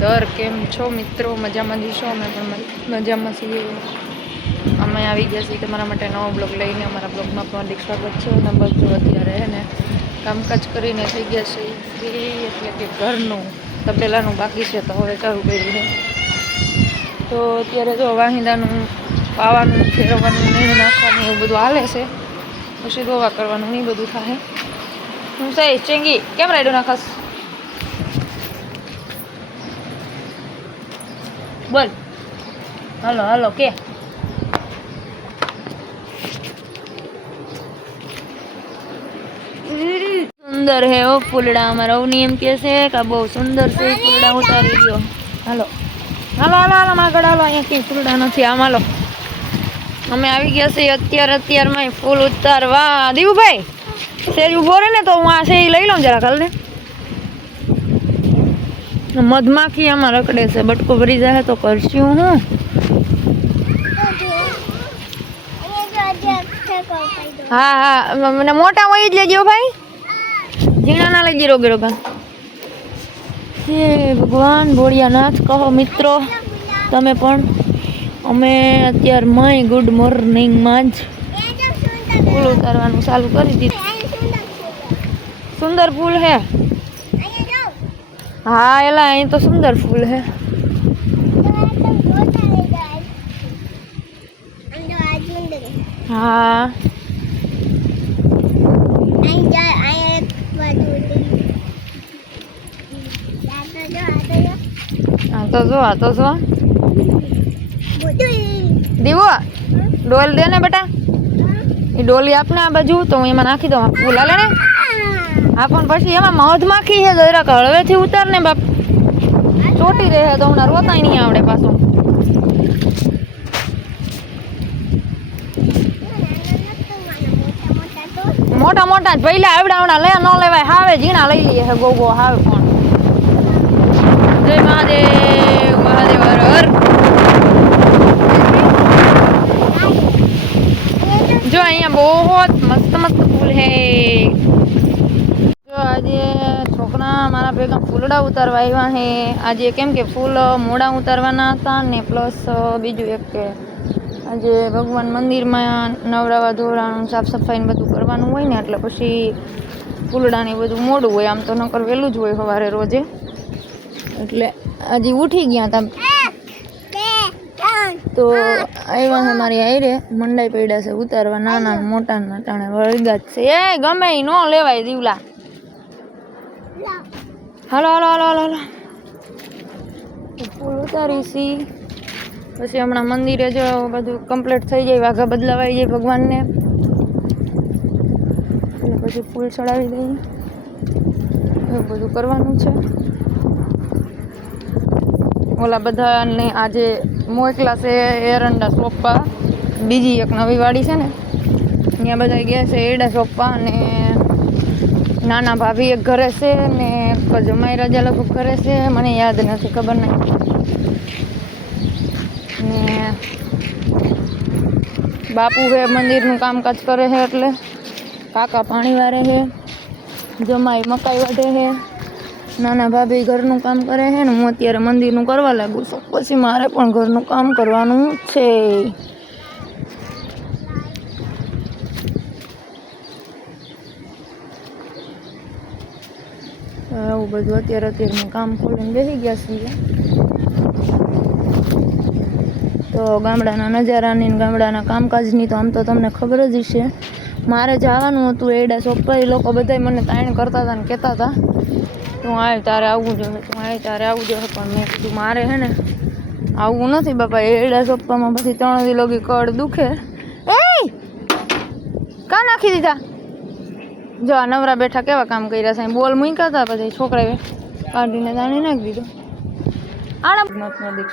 દર કેમ છો મિત્રો? મજામાં જ છો? અમે પણ મજામાં છીએ. અમે આવી ગયા છીએ તમારા માટે નવો બ્લોગ લઈને. અમારા બ્લોગમાં પણ હાર્દિક સ્વાગત છે. અને બધું અત્યારે ને કામકાજ કરીને થઈ ગયા છે ફ્રી, એટલે કે ઘરનું તબેલાનું બાકી છે તો હવે ચાલુ કર્યું છે. તો અત્યારે જો વાહિંદાનું પાવાનું, ફેરવવાનું, નીણ નાખવાનું એવું બધું હાલે છે. પછી દોવા કરવાનું નહીં બધું થાય. હું સહી ચેંગી કેમ રાયડું નાખસ? બોલ હાલો હાલો કે સુંદર હે ઓ ફૂલડા. અમારા અવની એમ કે છે કે બહુ સુંદર છે ફૂલડા, ઉતારી લ્યો. હાલો હાલો હાલો હાલો આગળ હાલો. અહીંયા ક્યાંય ફૂલડા નથી. આમ હાલો. અમે આવી ગયા છીએ અત્યારમાં ફૂલ ઉતારવા. દીવુભાઈ શેરી ઉભો રહે ને તો હું આ શેરી લઈ લઉં જરા. કાલ ને મધમાખી આમાં રખડે છે. બટકો ભરી જાય તો કરશું હું. હા હા મને મોટા હોય જ લેજો ભાઈ, ઝીણા ના લેજો રોગે રોગા. હે ભગવાન ભોળિયાનાથ કહો મિત્રો તમે પણ. અમે અત્યારમાં ગુડ મોર્નિંગમાં જ ફૂલ ઉતારવાનું ચાલુ કરી દીધું. સુંદર ફૂલ હે. હા એલા અહીં તો સુંદર ફૂલ હે. હા તો જો આ તો જો દીવો ડોલ દે ને બેટા. એ ડોલી આપને આ બાજુ તો હું એમાં નાખી દઉં. ફૂલ હાલે ને. હા પણ પછી એમાં મધમાખી છે જરાક હળવેથી ઉતાર ને બાપ, ચોટી રહે તો હમણાં રોતાય નહીં આવડે પાછું. મોટા મોટા જ પહેલા આવડા લે ન લેવાય. હાવે ઝીણા લઈ લઈએ હે ગોગો હાવે. પણ જય મહાદેવ, મહાદેવ હર હર. જો અહીંયા બહુ મસ્ત મસ્ત ફૂલ હે. જો આજે છોકરા મારા ભેગા ફૂલડા ઉતારવા આવ્યા હે. આજે કેમ કે ફૂલ મોડા ઉતારવાના હતા ને પ્લસ બીજું એક કે આજે ભગવાન મંદિરમાં નવરાવા ધોરાનું સાફ સફાઈ બધું કરવાનું હોય ને, એટલે પછી ફૂલડાને બધું મોડું હોય. આમ તો નકર વહેલું જ હોય સવારે રોજે. એટલે આજે ઉઠી ગયા હતા તો આવ્યા છે મારી આયરે. મંડાઈ પડ્યા છે ઉતારવા. નાના મોટા ના ટાણે વળગા જ છે. એ ગમે એ ન લેવાય દીવલા. હાલો હાલો હાલો હાલો હાલો ફૂલ ઉતારીશી. પછી હમણાં મંદિરે જો બધું કમ્પ્લીટ થઈ જાય, વાઘા બદલાવાઈ જાય ભગવાનને, એટલે પછી ફૂલ ચડાવી દઈએ. એવું બધું કરવાનું છે. ઓલા બધાને આજે મોકલા છે એરંડા સોંપવા. બીજી એક નવી વાડી છે ને ત્યાં બધા ગયા છે એરડા સોંપવા. અને નાના ભાભી એક ઘરે છે ને એક જમાઈ રાજા લગભગ ઘરે છે, મને યાદ નથી, ખબર નહીં. ને બાપુ હે મંદિરનું કામકાજ કરે છે, એટલે કાકા પાણી વારે છે, જમાઈ મકાઈ વાઢે છે, નાના ભાભી ઘરનું કામ કરે છે ને હું અત્યારે મંદિરનું કરવા લાગુ છું. પછી મારે પણ ઘરનું કામ કરવાનું છે. આવું બધું અત્યારે કામ ખોલીને બેસી ગયા છીએ. તો ગામડાના નજારાની ગામડાના કામકાજની તો આમ તો તમને ખબર જ હશે. મારે જવાનું હતું એડા સોંપવા. એ લોકો બધા મને તાણ કરતા હતા ને કહેતા હતા તું આવે તારે આવવું જોઈએ, તું આવે તારે આવવું જોઈએ. પણ મેં કીધું મારે હે ને આવવું નથી બાપા. એડા સોંપવામાં પછી 3 દી લગી કડ દુખે. એ કા નાખી દીધા? જો આ નવરા બેઠા કેવા કામ કર્યા છે. બોલ મૂક્યા હતા પછી છોકરાએ કાઢીને તાણી નાખી દીધો. આના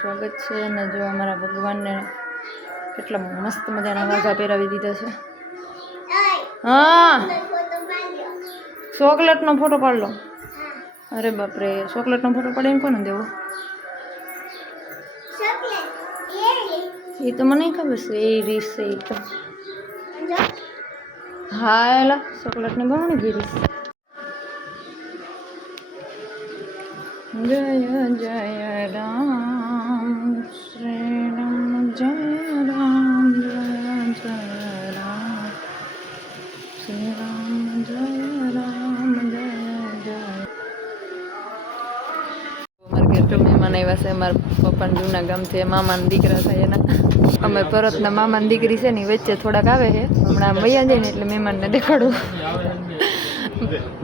સ્વાગત છે. અને જો અમારા ભગવાનને કેટલા મસ્ત મજાના વાઘા પહેરાવી દીધા છે. હા ચોકલેટનો ફોટો પાડ લો. અરે બાપરે, ચોકલેટનો ફોટો પાડીને કોને દેવો? એ તો મને ખબર છે. એ રીસ છે એ તો. હા એલા ચોકલેટની બહુ ગીરીશ. જય જય કે જો મહેમાન આવ્યા છે મારા પપ્પાના જૂના ગામથી મામાના દીકરા થાય એના અમે ભરતના મામાની દીકરી છે ને વચ્ચે થોડાક આવે છે હમણાં વૈયા જાય ને એટલે મહેમાનને દેખાડું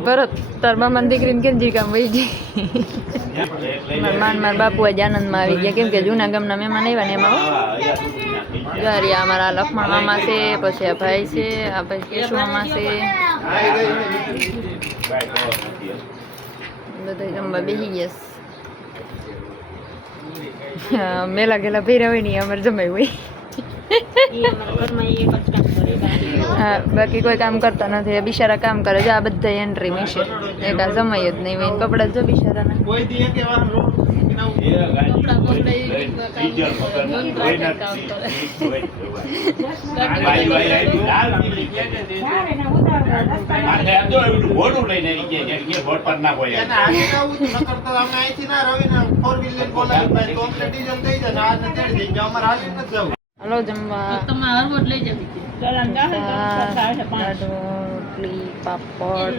ભરત તાર મામાની દીકરીને કેમ જી કામ વહી ગઈ મારા બાપુ આજ આનંદમાં આવી ગયા કેમ કે જૂના ગામના મહેમાન આવ્યા ને એમાં જરી અમારા લક્ષ્મણ મામા છે પછી આ ભાઈ છે આ પછી કેશુ મામા છે બધા જમવા બેસી ગયા મેલા ગેલા ભેરા હોય નહીં અમારે જમાય હોય હા બાકી કોઈ કામ કરતા નથી બિચારા કામ કરે છે આ બધા એન્ટ્રી મીશે એક આ જમાય જ નહીં હોય કપડા જો બિચારાના હલો જમવા રોટલી પાપડ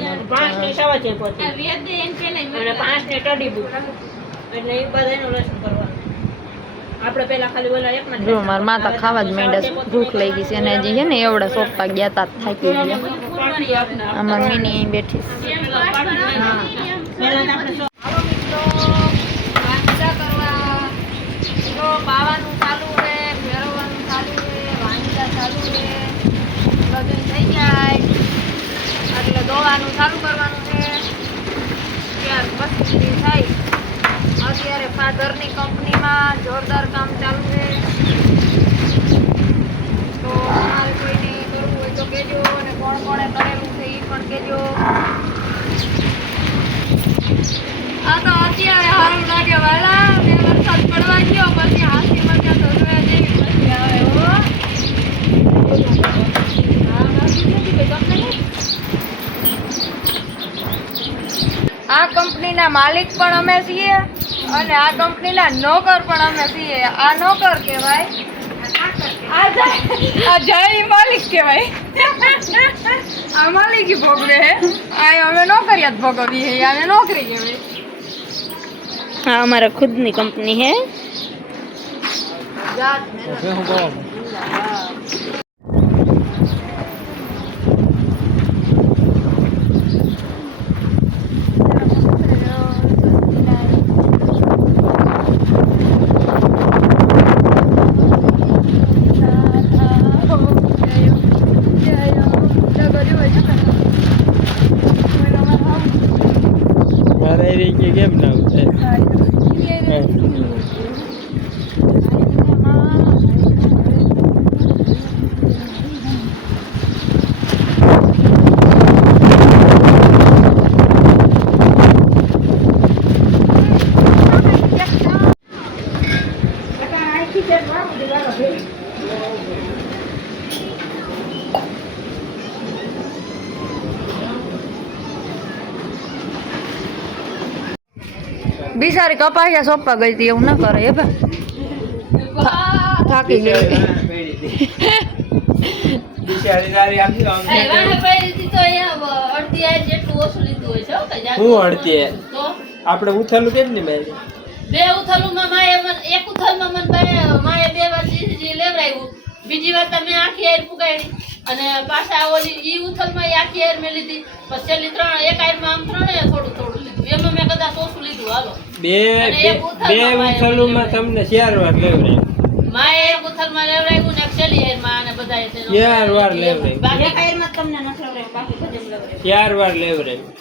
જો મારા માતા ખાવા જ માંડ્યા ભૂખ લઈ ગઈ છે અને હજી છે ને એવડા સોપા ગયા તા થાકી ગયા આમાં મિની બેઠી પાવાનું ચાલુ છે ફેરવવાનું ચાલુ છે વાંચા ચાલુ છે બધું થઈ જાય એટલે દોવાનું ચાલુ કરવાનું છે ત્યાર પછી થાય અત્યારે ફાધરની કંપનીમાં જોરદાર કામ ચાલુ છે તો તમારે કોઈને કરવું હોય તો કહેજો અને કોણ કોણે કરેલું છે એ પણ કહેજો આ તો અત્યારે સારું લાગે વાલા વરસાદ પડવા ગયો પછી હાથી મજા ધોરવા જેવી મજા આવે હો આ કંપનીના માલિક પણ અમે છીએ અને આ કંપનીના નોકર પણ અમે છીએ આ નોકર કહેવાય આ જય માલિક કહેવાય આ માલિકી ભોગવે આ અમે નોકરિયાત ભોગવીએ આને નોકરી કહેવાય हाँ हमारा खुद की कंपनी है કેમ ના બિચારી કપાસિયા સોંપવા ગઈ હતી એવું ના કરે હે થાકી ગઈ આપણે ઉથલું કેમ ને બે ઉથલું માં એક ઉથલમાં માએ 2 વાર લેવડાવ્યું બીજી વાર તમે આખી એર પુગાડી અને પાછા ઓલી ઈ ઉથલમાં આખી એર મેં લીધી પછી છેલ્લી 3 એક એરમાં આમ 3 થોડું લીધું એમાં મેં કદાચ ઓછું લીધું હાલો બે ઉથલુમાં તમને 4 વાર લેવડાવ્યું માએ એક ઉથલમાં લેવડાવ્યું ને છેલ્લી એરમાં અને બધાએ 4 વાર લેવડાવ્યું બાકી એક એરમાં તમને ન લેવડાવ્યું બાકી બધે લેવડાવ્યું 4 વાર લેવડાવ્યું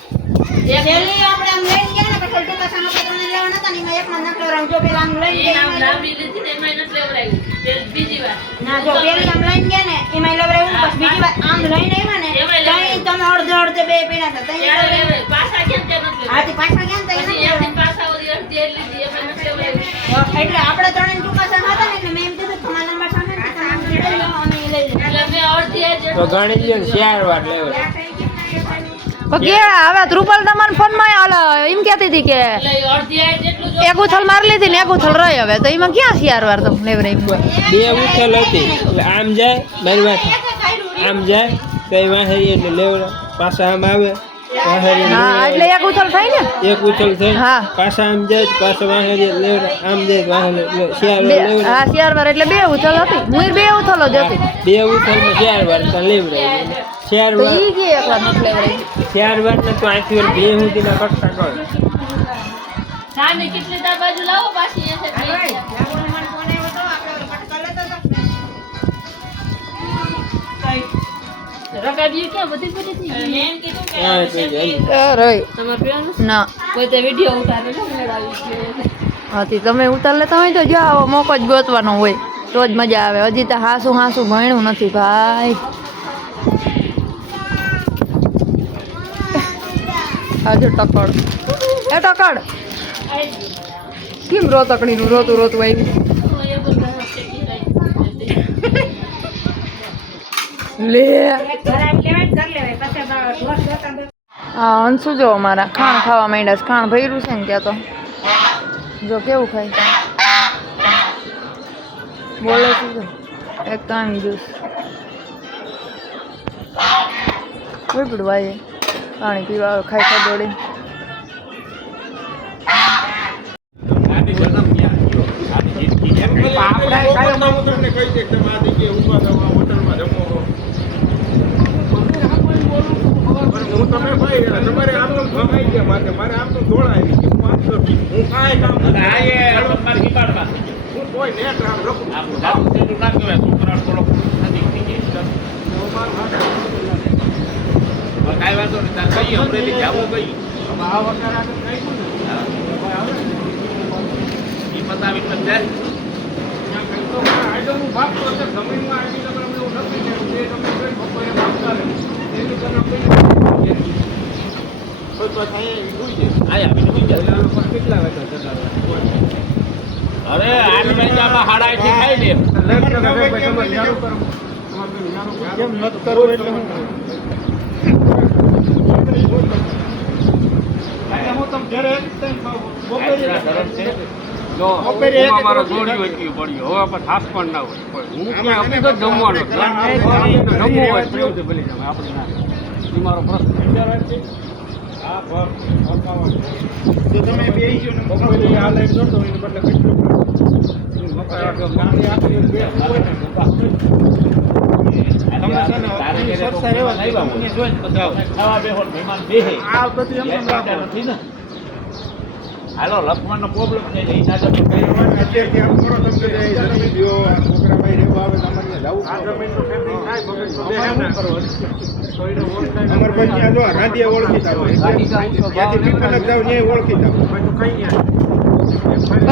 છેલ્લી આપણે આમ લઈને ગયા ને પછી ટૂંકા સામા પત્રને લેવા નતા ને એમાં એકમાં ન લેવડાવ્યું જો પેલા આમ લઈને ગયા લાંબી લીધી ને એમાં નથી લેવડાવ્યું બીજી વાર ના જો પેલી આમ લઈને ગયા ને એમાં લેવડાવ્યું પછી બીજી વાર આમ લઈને આવ્યા ને તઈ તમે અડધે બે પીના હતા તઈ લેવડાવ્યું પાછા કેમ તે નથી આથી પાછા ગયા તઈ પછી એથી પાછા ઓલી અડધી એર લીધી એમાં નથી લેવડાવ્યું એટલે આપણે ત્રણે ટૂંકા સામા હતા ને એટલે મેં એમ કીધું તમારા નંબર સામે ને તમે આમ લઈ લો અમે લઈ લઈએ એટલે મેં અડધી એર તો ગણી લ્યો 4 વાર લેવડાવ્યું કે હવે ત્રુપલ તમારા ફોનમાં હાલ એમ કહેતી હતી કે અડધી એર જેટલું એક ઉથલ મારી લીધી ને એક ઉથલ રહી હવે તો એમાં ક્યાં 4 વાર તો લેવરાઈ બે ઉથલ હતી એટલે આમ જાય મારી વાત આમ જાય તો એ વાહે એટલે લેવડા પાછા આમ આવે વાહરી હા એટલે એક ઉથલ થાય ને એક ઉછળ થઈ હા. પાછા આમ જાય પાછા વાહરી લેવડા આમ જાય વાહરી શિયાર બે લેવડા હા 4 વાર એટલે 2 ઉથલ હતી મુઈ 2 ઉથલો જ હતી બે ઉછળમાં શિયાર વાર તો લેવડાય શિયાર તો વાર ઈ કે એકવાર નથી લેવડાવી શિયાર વાર ને તો આથી વાર બે સુધીના કટકા કર સામે કેટલી તાર બાજુ લાવો પાછી એ છે રકાબી ક્યાં બધી બધી થઈ ગઈ એમ કીધું કે હા તો જાય અરે તમારે પીવાનું ના કોઈ તે વિડિયો ઉતારેલો મેળાવી છે હાથી તમે ઉતાર લેતા હોય તો જો આવો મોકો જ ગોતવાનો હોય તો જ મજા આવે હજી તો હાસુ ભણ્યું નથી ભાઈ આજે ટકડ એ ટકડ કેમ રોતકડીનું રોતું આવ્યું લે હા અંશુ જો અમારા ખાણ ખાવા માંડ્યા છે ખાણ ભર્યું છે ને ત્યાં તો જો કેવું ખાય બોલે છે જો એક કામ જ્યુસ વિપડું ભાઈ પાણી પીવા આવે ખાઈ ખાઈ દોડી અરે 8 મહિનામાં હાડા થી ખાઈ લે કેમ નત કરવું એટલે હું મારો જોડી વચ્ચે પડ્યો હવે આપણે થાસ પણ ના હોય હું ક્યાં આપણે તો જમવાનો જમવું હોય તો ભલે જમે આપણે ના એ મારો પ્રશ્ન તો તમે બે આ લાઈન જોડો એને બદલે કેટલું હાલો લખવાનો પ્રોબ્લેમ છે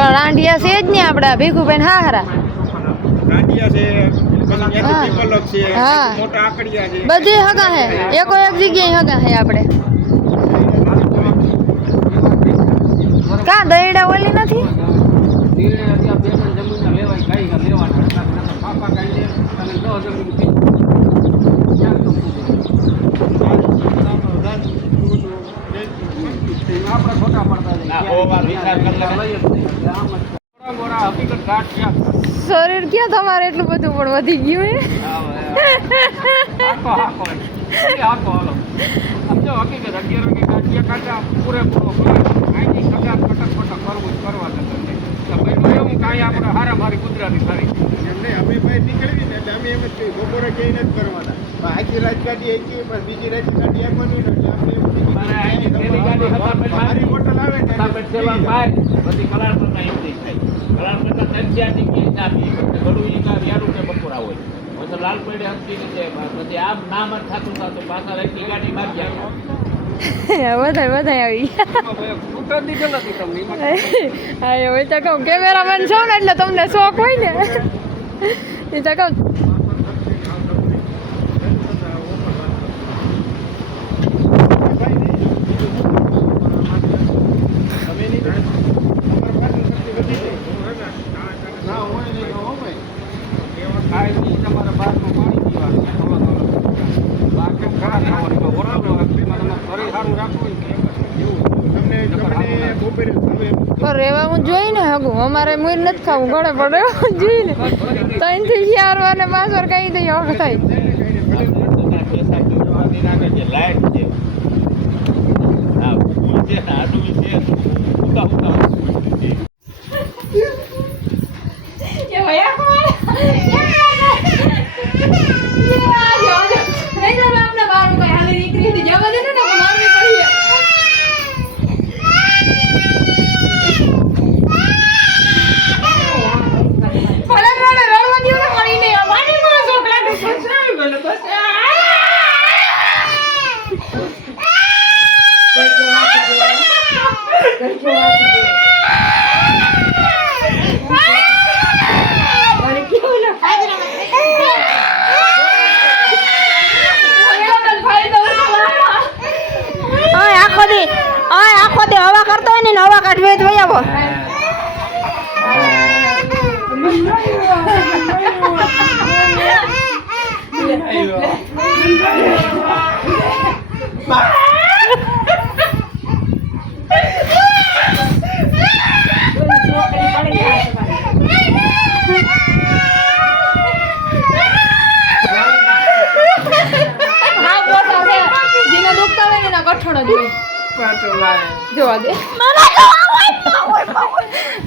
રાંઢિયા છે જ ને આપડા ભીખુભાઈ હા હારા હા બધી હગા હે એકો એક જગ્યાએ હગા હે આપણે કા દહીડા ઓલી નથી શરીર ક્યાં તમારે એટલું બધું પણ વધી ગયું હે હકીકત 11 વાગે ગાંઠિયા કાઢ્યા પૂરેપૂરો કાંઈ આપણે હારામારી ગુજરાતી સારી અમે ભાઈ નીકળવી ને એટલે અમે એમ જ કહ્યું બપોરે ક્યાંય નથી કરવાના આખી રાત ગાડી આવી પણ બીજી રાત ગાડી આપવાની એટલે આપણે મારી હોટલ આવે ને બધી કલાર કરતા એમ નહીં થાય કલાર કરતા સંખ્યાથી ક્યાંય ના પી ઘડું એ કામ યારું કે બપોર હોય તો લાલ પેડે હમતી નથી પછી આમ નામ જ થતું થતું પાછા રહેતી ગાડી બાદ વધારે આવી હા એવું તો કહું કેમેરામેન છો ને એટલે તમને શોખ હોય ને એ તો કહું તમારા બારનું પાણી પીવાનું બાકી ખરાબ થવાની બરાબર શરીર સારું રાખવું પણ રેવા હું જોઈ ને હગું અમારે મુઈ નથી ખાવું ગળે પડે જોઈ ને 3 થી 4 વાર ને 5 વાર કઈ દઈ હક થાય છે આડું છે ઉતા ઉતા આખો દે હવા કરતો હોય ને હવા કાઢવે તો આવો જોવા દે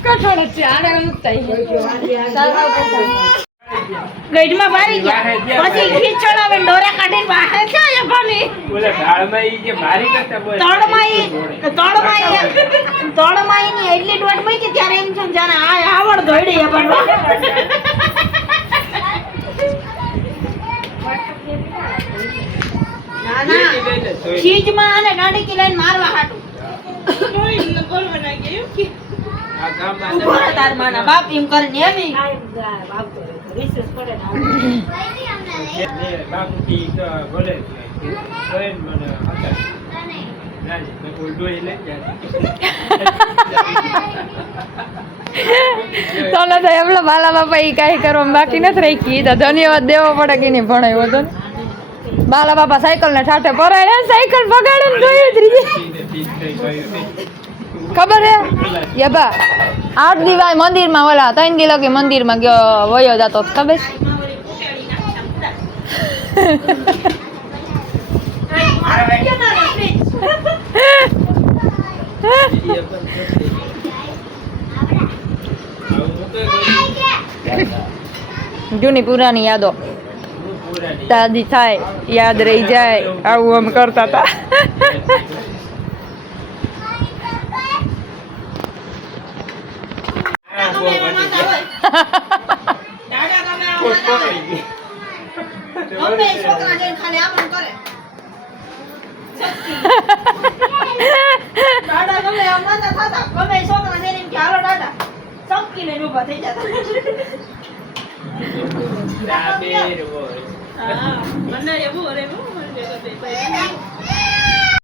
કઠોળ છે આને ગઈડમાં મારી ગયા પછી ખીચડ આવે ડોરા કાઢીને બહાર છે એ ભણી બોલે ઢાળમાં ઈ જે મારી કરતા બોલે તળમાં ની એટલી ડોટ મઈ કે ત્યારે એમ છે જાણે આ આવડ દોડી એ પણ ના ના ચીજમાં અને ગાડી કે લઈને મારવા હાટું આ ગામમાં ઉભો તાર માના બાપ એમ કરીને એવી બાપુજી તો બોલે કોઈન મને હતા નાની મેં કોઈ ડોઈ લઈ જાય તને તો એમલો બાલા બાપા ઈ કાંઈ કરવામાં બાકી નથી રાખી તો ધન્યવાદ દેવો પડે કે નહીં ભણાવ્યો તો બાલા બાપા સાયકલ ને ઠાઠે પરાય સાયકલ બગાડે ને જોઈ ખબર હે યબા 8 દિવસ મંદિરમાં ઓલા 3 દી લગી મંદિરમાં ગયો વયો જતો ખબર જૂની પુરાની યાદો તાજી થાય યાદ રહી જાય આવું આમ કરતા હતા છોકરા જઈને ખાલી આમ કરે દાદા ગમે આમ ના થતા ગમે છોકરા જઈને એમ કે હાલો દાદા ચમકી લઈને ઊભા થઈ જતા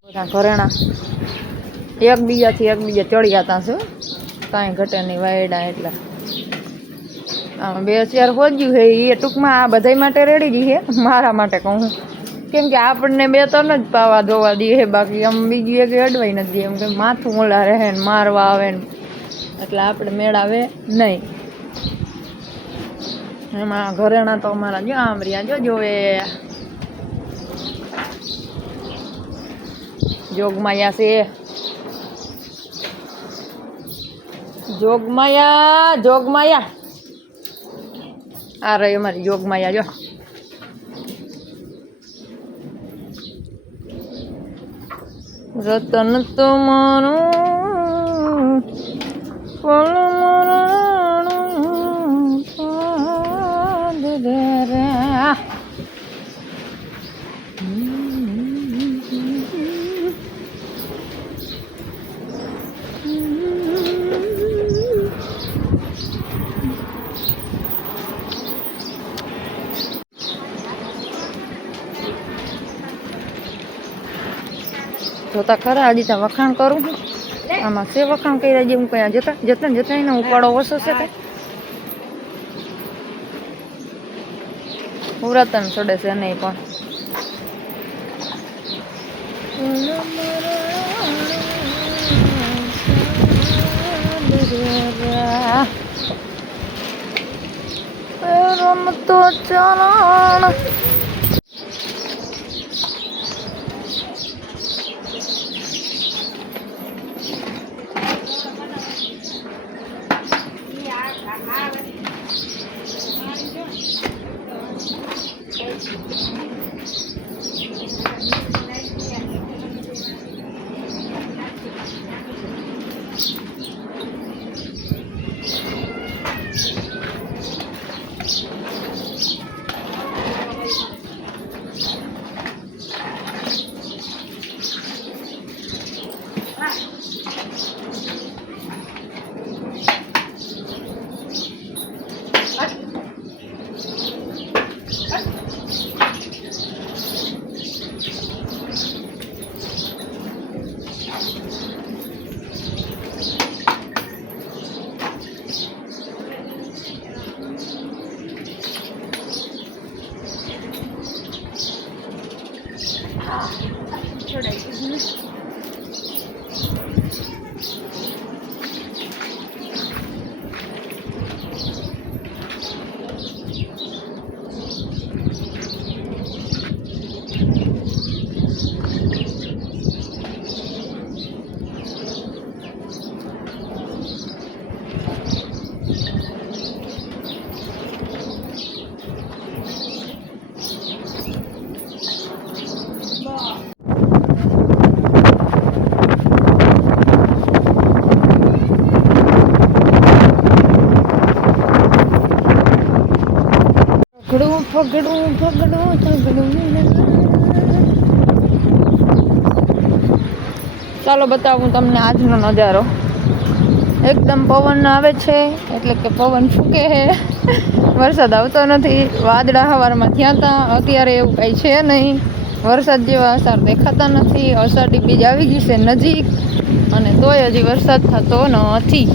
બધા ઘરેણા એકબીજાથી એકબીજા ચડી જતા છે કાંઈ ઘટે નહીં વાયડા એટલે આમાં 2 હોજ્યું છે એ ટૂંકમાં આ બધા માટે રેડી જ છે મારા માટે કહું કેમ કે આપણને 2 તો જ પાવા ધોવા દઈએ બાકી આમ બીજી એક અડવાઈ નથી દઈએ એમ કે માથું ઓલા રહે ને મારવા આવે ને એટલે આપણે મેળાવે નહીં એમાં ઘરેણા તો અમારા જો આમ રહ્યા જો જોવે જોગમાયા છે જોગમાયા આ રહી અમારી જોગમાયા જો રતન તમારું પલ મરણું પાદરા જોતા ખરા હજી ત્યાં વખાણ કરું આમાં છે વખાણ કર્યા જે હું કયા જતા જતા જતા એને ઉપાડો ઓછો છે તે પુરાતન ચડે છે નહીં પણ રમતો ચરણ પગડું પગડું પગડું. ચાલો બતાવું તમને આજનો નજારો. એકદમ પવન આવે છે, એટલે કે પવન ફૂકે છે. વરસાદ આવતો નથી. વાદળા સવારમાં થયા હતા, અત્યારે એવું કાંઈ છે નહીં. વરસાદ જેવા અસર દેખાતા નથી. અષાઢી બીજ આવી ગઈ છે નજીક, અને તોય હજી વરસાદ થતો નથી.